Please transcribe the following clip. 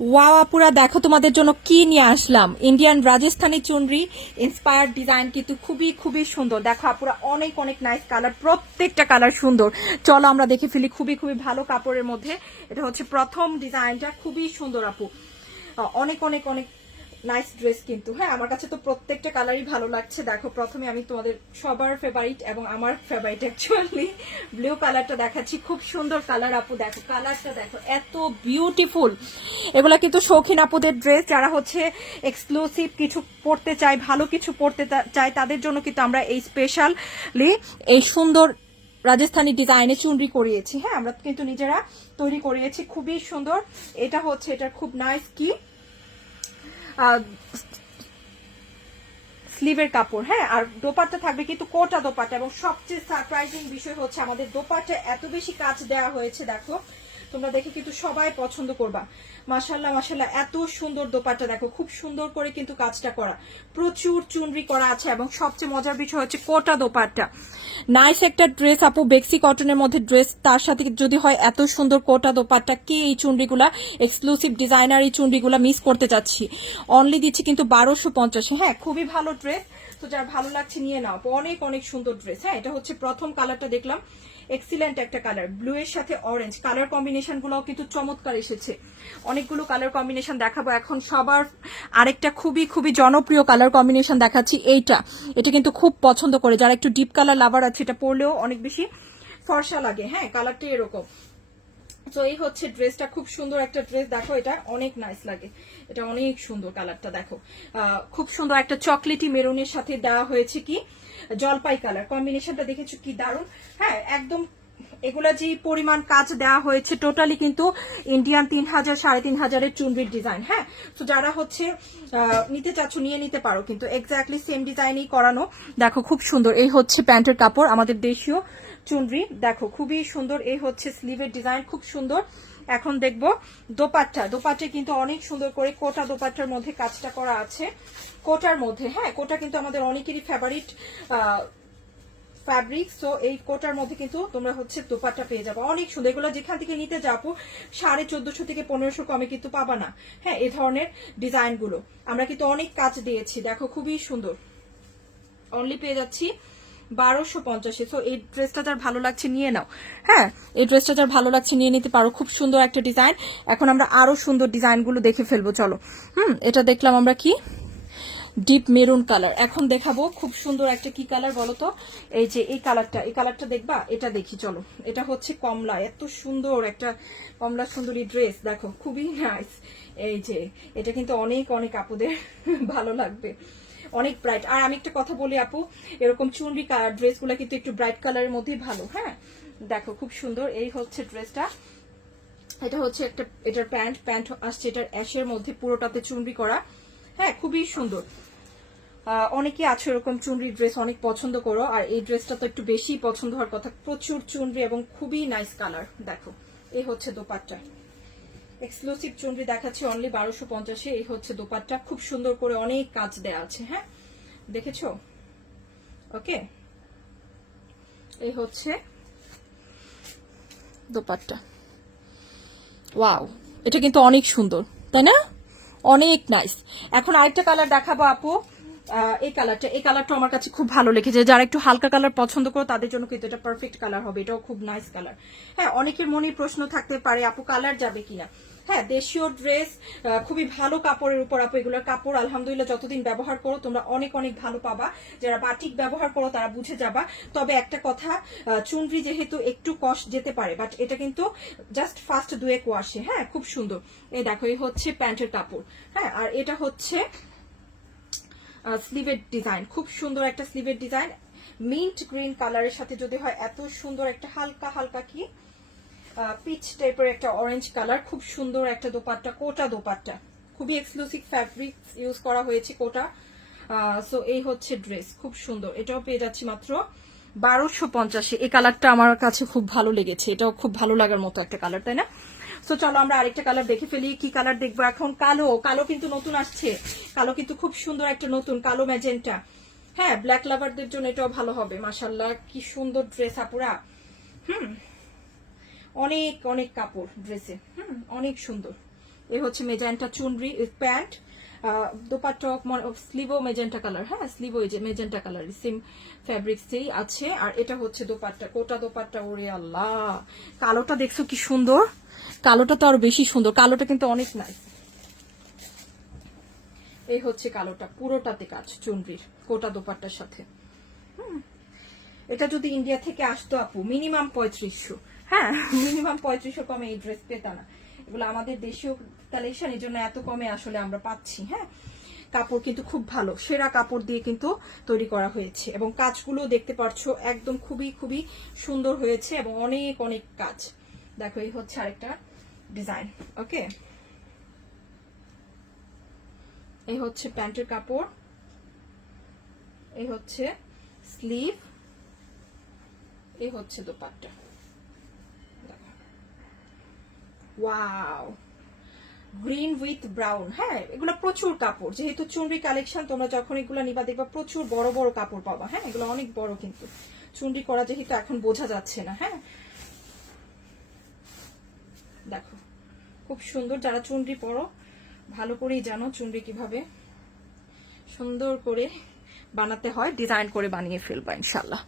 Wow আপুরা দেখো তোমাদের জন্য কি নিয়ে আসলাম, ইন্ডিয়ান রাজস্থানী চুনরি ইন্সপায়ার্ড ডিজাইন, কিন্তু খুবই খুবই সুন্দর। দেখো আপুরা অনেক অনেক নাইস কালার, প্রত্যেকটা কালার সুন্দর। চলো আমরা দেখে ফেলি। খুবই খুবই ভালো কাপড়ের মধ্যে এটা হচ্ছে প্রথম ডিজাইনটা, খুবই সুন্দর আপু। অনেক অনেক অনেক নাইস ড্রেস কিন্তু। হ্যাঁ, আমার কাছে তো প্রত্যেকটা কালারই ভালো লাগছে। দেখো প্রথমে আমি তোমাদের সবার ফেভারিট এবং আমার ফেভারিট অ্যাকচুয়ালি ব্লু কালারটা দেখাচ্ছি। খুব সুন্দর কালার আপু, দেখো কালারটা দেখো, এত বিউটিফুল। এগুলা কিন্তু শৌখিন আপুদের ড্রেস, যারা হচ্ছে এক্সক্লুসিভ কিছু পড়তে চায়, ভালো কিছু পড়তে চায়, তাদের জন্য কিন্তু আমরা এই স্পেশালি এই সুন্দর রাজস্থানী ডিজাইনে চুনরি করিয়েছি। হ্যাঁ, আমরা কিন্তু নিজেরা তৈরি করিয়েছি, খুবই সুন্দর। এটা হচ্ছে এটার খুব নাইস কি স্লিভের কাপড়। হ্যাঁ, আর দোপাট্টা থাকবে কিন্তু কোটা দোপাট্টা, এবং সবচেয়ে সারপ্রাইজিং বিষয় হচ্ছে আমাদের দোপাট্টা এত বেশি কাজ দেওয়া হয়েছে। দেখো তোমরা দেখে কিন্তু সবাই পছন্দ করবা। মাশাল্লাহ মাশাল্লাহ, এত সুন্দর দোপাট্টা দেখো, খুব সুন্দর করে কিন্তু কাজটা করা, প্রচুর চুনরি করা আছে, এবং সবচেয়ে মজার বিষয় হচ্ছে কোটা দোপাট্টা। নাইস একটা ড্রেস আপু, বেক্সি কটনের মধ্যে ড্রেস, তার সাথে যদি হয় এত সুন্দর কোটা দোপাট্টা, কি এই চুনরিগুলা এক্সক্লুসিভ ডিজাইনার এই চুনরিগুলা মিস করতে চাচ্ছি। অনলি দিচ্ছি কিন্তু 1250। হ্যাঁ, খুবই ভালো ড্রেস, তো যার ভালো লাগছে নিয়ে নাও। অনেক অনেক সুন্দর ড্রেস। হ্যাঁ, এটা হচ্ছে প্রথম কালারটা দেখলাম, এক্সিলেন্ট একটা কালার, ব্লু এর সাথে অরেঞ্জ কালার কম্বিনেশন গুলোও কিন্তু চমৎকার এসেছে। অনেকগুলো কালার কম্বিনেশন দেখাবো এখন সবার। আরেকটা খুবই খুবই জনপ্রিয় কালার কম্বিনেশন দেখাচ্ছি, এটা কিন্তু খুব পছন্দ করে যারা একটু ডিপ কালার লাভার আছে, এটা পরলেও অনেক বেশি ফর্সা লাগে। হ্যাঁ, কালারটা এরকম। তো এই হচ্ছে ড্রেসটা, খুব সুন্দর একটা ড্রেস। দেখো এটা অনেক নাইস লাগে, এটা অনেক সুন্দর কালারটা দেখো। খুব সুন্দর একটা চকলেটি মেরুনের সাথে দেওয়া হয়েছে কি জলপাই কালার কম্বিনেশনটা, দেখেছো কি দারুণ। হ্যাঁ, একদম এগুলা যে পরিমাণ কাজ দেওয়া হয়েছে টোটালি কিন্তু ইন্ডিয়ান 3000 3500 চুনরির ডিজাইন। হ্যাঁ, তো যারা হচ্ছে নিতে চাচ্ছ নিয়ে নিতে পারো, কিন্তু এক্স্যাক্টলি সেম ডিজাইনই করানো। দেখো খুব সুন্দর, এই হচ্ছে প্যান্টের কাপড়, আমাদের দেশীয় চুনরি। দেখো খুবই সুন্দর, এই হচ্ছে স্লিভের ডিজাইন, খুব সুন্দর। এখন দেখবো দোপাট্টা কিন্তু অনেক সুন্দর করে কোটা দোপাট্টার মধ্যে কাজটা করা আছে, কোটার মধ্যে। হ্যাঁ, কোটা কিন্তু আমাদের অনেকেরই ফেভারিট ফ্যাব্রিক। সো এই কোটার মধ্যে কিন্তু তোমরা হচ্ছে দোপাট্টা পেয়ে যাবো, অনেক সুন্দর। এগুলো যেখান থেকে নিতে যাবো 1450 থেকে 1500 কমে কিন্তু পাবা না। হ্যাঁ, এই ধরনের ডিজাইন গুলো আমরা কিন্তু অনেক কাজ দিয়েছি। দেখো খুবই সুন্দর, অনলি পেয়ে যাচ্ছি 1250। সো এই ড্রেসটা যার ভালো লাগছে নিয়ে নাও। হ্যাঁ, এই ড্রেসটা যার ভালো লাগছে নিয়ে নিতে পারো, খুব সুন্দর একটা ডিজাইন। এখন আমরা আরো সুন্দর ডিজাইন গুলো দেখে ফেলবো, চলো। এটা দেখলাম আমরা কি ডিপ মেরুন কালার। এখন দেখাবো খুব সুন্দর একটা কি কালার বলো তো, এই যে এই কালারটা দেখবা, এটা দেখি চলো। এটা হচ্ছে কমলা, এত সুন্দর একটা কমলা সুন্দরী ড্রেস, দেখো খুবই নাইস। এই যে এটা কিন্তু অনেক অনেক আপুদের ভালো লাগবে, অনেক ব্রাইট। আর আমি একটা কথা বলি আপু, এরকম চুনরি ড্রেসগুলো কিন্তু একটু ব্রাইট কালারের মধ্যেই ভালো। হ্যাঁ, দেখো খুব সুন্দর, এই হচ্ছে ড্রেসটা। এটা হচ্ছে একটা, এটার প্যান্ট আসছে এটার অ্যাশের মধ্যে, পুরোটাতে চুনরি করা। হ্যাঁ, খুবই সুন্দর। অনেকে আছে এরকম চুনরি ড্রেস অনেক পছন্দ করো, আর এই ড্রেসটা তো একটু বেশি পছন্দ হওয়ার কথা, প্রচুর চুনরি এবং খুবই নাইস কালার। দেখো এই হচ্ছে দোপাট্টা, এক্সক্লুসিভ চুনরি দেখাচ্ছি অনলি 1250। এই হচ্ছে দোপাট্টা, খুব সুন্দর করে অনেক কাজ দেয়া আছে। হ্যাঁ, দেখেছো? ওকে, এই হচ্ছে দোপাট্টা। ওয়াও, এটা কিন্তু অনেক সুন্দর, তাই না? অনেক নাইস। এখন আরেকটা কালার দেখাবো আপু, এই কালারটা আমার কাছে খুব ভালো লেগেছে। যারা একটু হালকা কালার পছন্দ করো তাদের জন্য কিন্তু এটা পারফেক্ট কালার হবে, এটাও খুব নাইস কালার। হ্যাঁ, অনেকের মনে প্রশ্ন থাকতে পারে আপু কালার যাবে কিনা। হ্যাঁ, দেশীয় ড্রেস, খুবই ভালো কাপড়ের উপর আপু, এগুলোর কাপড় আলহামদুলিল্লাহ যতদিন ব্যবহার করো তোমরা অনেক অনেক ভালো পাবা। যারা বাটিক ব্যবহার করো তারা বুঝে যাবা। তবে একটা কথা, চুনরি যেহেতু একটু কষ্ট যেতে পারে, বাট এটা কিন্তু জাস্ট ফার্স্ট দুয়েক ওয়াশে। হ্যাঁ, খুব সুন্দর। এই দেখো এই হচ্ছে প্যান্টের কাপড়। হ্যাঁ, আর এটা হচ্ছে স্লিভের ডিজাইন, খুব সুন্দর একটা স্লিভের ডিজাইন, মিন্ট গ্রিন কালারের সাথে যদি হয় এত সুন্দর একটা হালকা হালকা কি পিচ টাইপের একটা অরেঞ্জ কালার, খুব সুন্দর একটা দোপাট্টা, কোটা দোপাট্টা, খুবই এক্সক্লুসিভ ফ্যাব্রিক ইউজ করা হয়েছে কোটা। সো এই হচ্ছে ড্রেস, খুব সুন্দর। এটাও পেয়ে যাচ্ছি মাত্র 1250। এই কালারটা আমার কাছে খুব ভালো লেগেছে, এটাও খুব ভালো লাগার মতো একটা কালার, তাই না? তো চলো আমরা আরেকটা কালার দেখে ফেলি। কি কালার দেখবো এখন? কালো কিন্তু নতুন আসছে, কালো কিন্তু খুব সুন্দর একটা নতুন কালো ম্যাজেন্টা। হ্যাঁ, ব্ল্যাক লাভারদের জন্য এটাও ভালো হবে। মাশাল্লাহ কি সুন্দর ড্রেস আপুরা। অনেক অনেক কাপড় ড্রেসে, অনেক সুন্দর। এ হচ্ছে মেজেন্টা চুনরি প্যান্ট, দোপাট্টা স্লিভও মেজেন্টা কালার, হ্যাঁ স্লিভও এই যে মেজেন্টা কালার সেম ফ্যাব্রিক্সেই আছে। আর এটা হচ্ছে দোপাট্টা, কোটা দোপাট্টা। ওরে আল্লাহ, কালোটা দেখছো কি সুন্দর, কালোটা তো আরো বেশি সুন্দর, কালোটা কিন্তু অনেক নাইস। এই হচ্ছে কালোটা, পুরোটাতে কাজ চুনরির কোটা দোপাট্টার সাথে। এটা যদি ইন্ডিয়া থেকে আসতো আপু মিনিমাম 3500, হ্যাঁ মিনিমাম 3500 কমে এই ড্রেস পেতা না। এগুলো আমাদের দেশীয় কালেকশন, এই জন্য এত কমে আসলে আমরা পাচ্ছি। হ্যাঁ, কাপড় কিন্তু খুব ভালো, সেরা কাপড় দিয়ে কিন্তু তৈরি করা হয়েছে এবং কাজগুলো দেখতে পাচ্ছো একদম খুবই খুবই সুন্দর হয়েছে এবং অনেক অনেক কাজ। দেখো এই হচ্ছে আরেকটা ডিজাইন। ওকে, এই হচ্ছে প্যান্টের কাপড়, এই হচ্ছে স্লিভ, এই হচ্ছে dupatta. Wow, green with brown. হ্যাঁ, এগুলো প্রচুর কাপড়, যেহেতু চুনরি কালেকশন তোমরা যখন এগুলো নিবা দেখবা প্রচুর বড় বড় কাপড় পাবা। হ্যাঁ, এগুলো অনেক বড়, কিন্তু চুনরি করা যেহেতু এখন বোঝা যাচ্ছে না। হ্যাঁ, দেখো খুব সুন্দর, যারা চুনরি পরো ভালো করেই জানো চুনরি কিভাবে সুন্দর করে বানাতে হয়, ডিজাইন করে বানিয়ে ফেলবা ইনশাল্লাহ।